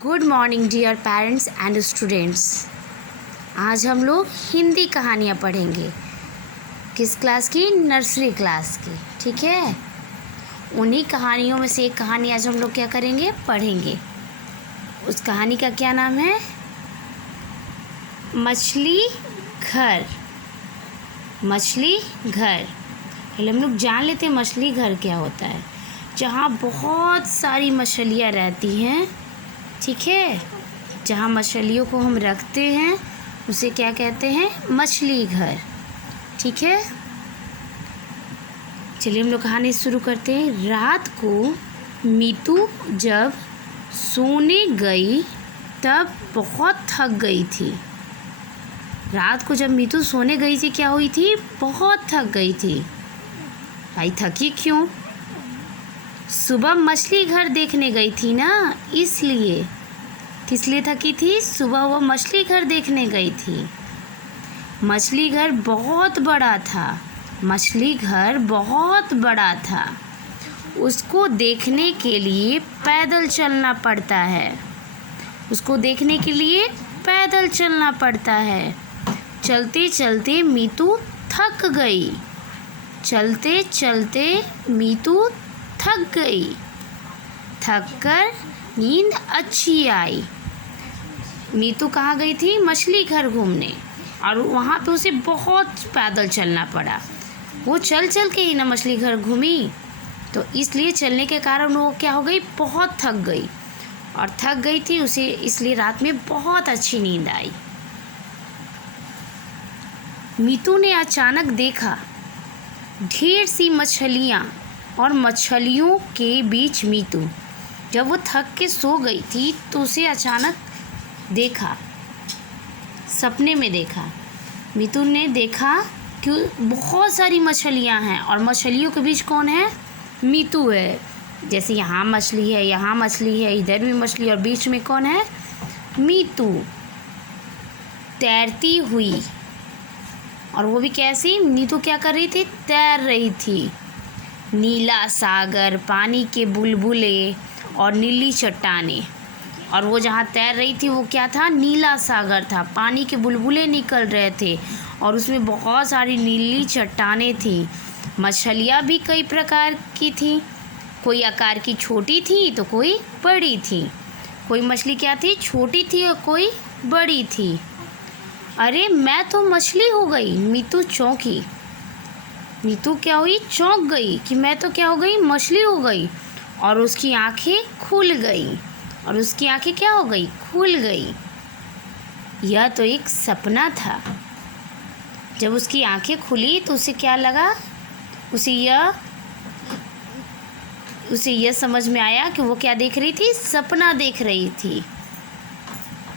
Good morning dear parents and students. आज हम लोग हिंदी कहानियाँ पढ़ेंगे। किस क्लास की? नर्सरी क्लास की। ठीक है, उन्हीं कहानियों में से एक कहानी आज हम लोग क्या करेंगे? पढ़ेंगे। उस कहानी का क्या नाम है? मछली घर। मछली घर। पहले हम लोग जान लेते हैं मछली घर क्या होता है। जहाँ बहुत सारी मछलियाँ रहती हैं, ठीक है, जहाँ मछलियों को हम रखते हैं उसे क्या कहते हैं? मछली घर। ठीक है, चलिए हम लोग कहानी शुरू करते हैं। रात को मीतू जब सोने गई तब बहुत थक गई थी। रात को जब मीतू सोने गई थी, क्या हुई थी? बहुत थक गई थी। भाई थकी क्यों? सुबह मछली घर देखने गई थी ना, इसलिए। किस लिए थकी थी? सुबह वो मछली घर देखने गई थी। मछली घर बहुत बड़ा था। मछली घर बहुत बड़ा था। उसको देखने के लिए पैदल चलना पड़ता है। उसको देखने के लिए पैदल चलना पड़ता है। चलते चलते मीतू थक गई। चलते चलते मीतू थक गई। थक कर नींद अच्छी आई। मीतू कहाँ गई थी? मछली घर घूमने, और वहाँ पे उसे बहुत पैदल चलना पड़ा। वो चल चल के ही ना मछली घर घूमी, तो इसलिए चलने के कारण वो क्या हो गई? बहुत थक गई। और थक गई थी उसे, इसलिए रात में बहुत अच्छी नींद आई। मीतू ने अचानक देखा ढेर सी मछलियाँ, और मछलियों के बीच मीतू। जब वो थक के सो गई थी तो उसे अचानक देखा, सपने में देखा। मीतू ने देखा कि बहुत सारी मछलियाँ हैं, और मछलियों के बीच कौन है? मीतू है। जैसे यहाँ मछली है, यहाँ मछली है, इधर भी मछली, और बीच में कौन है? मीतू तैरती हुई। और वो भी कैसी? मीतू क्या कर रही थी? तैर रही थी। नीला सागर, पानी के बुलबुले और नीली चट्टानें। और वो जहाँ तैर रही थी वो क्या था? नीला सागर था। पानी के बुलबुले निकल रहे थे और उसमें बहुत सारी नीली चट्टानें थी। मछलियाँ भी कई प्रकार की थी। कोई आकार की छोटी थी तो कोई बड़ी थी। कोई मछली क्या थी? छोटी थी और कोई बड़ी थी। अरे मैं तो मछली हो गई। मीतू चौंकी। मीतू क्या हुई? चौंक गई कि मैं तो क्या हो गई? मछली हो गई। और उसकी आंखें खुल गई। और उसकी आंखें क्या हो गई? खुल गई। यह तो एक सपना था। जब उसकी आंखें खुली तो उसे क्या लगा? उसे यह समझ में आया कि वो क्या देख रही थी? सपना देख रही थी।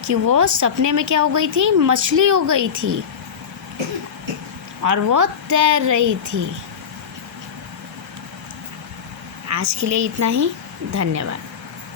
कि वो सपने में क्या हो गई थी? मछली हो गई थी, और वो तैर रही थी। आज के लिए इतना ही। धन्यवाद।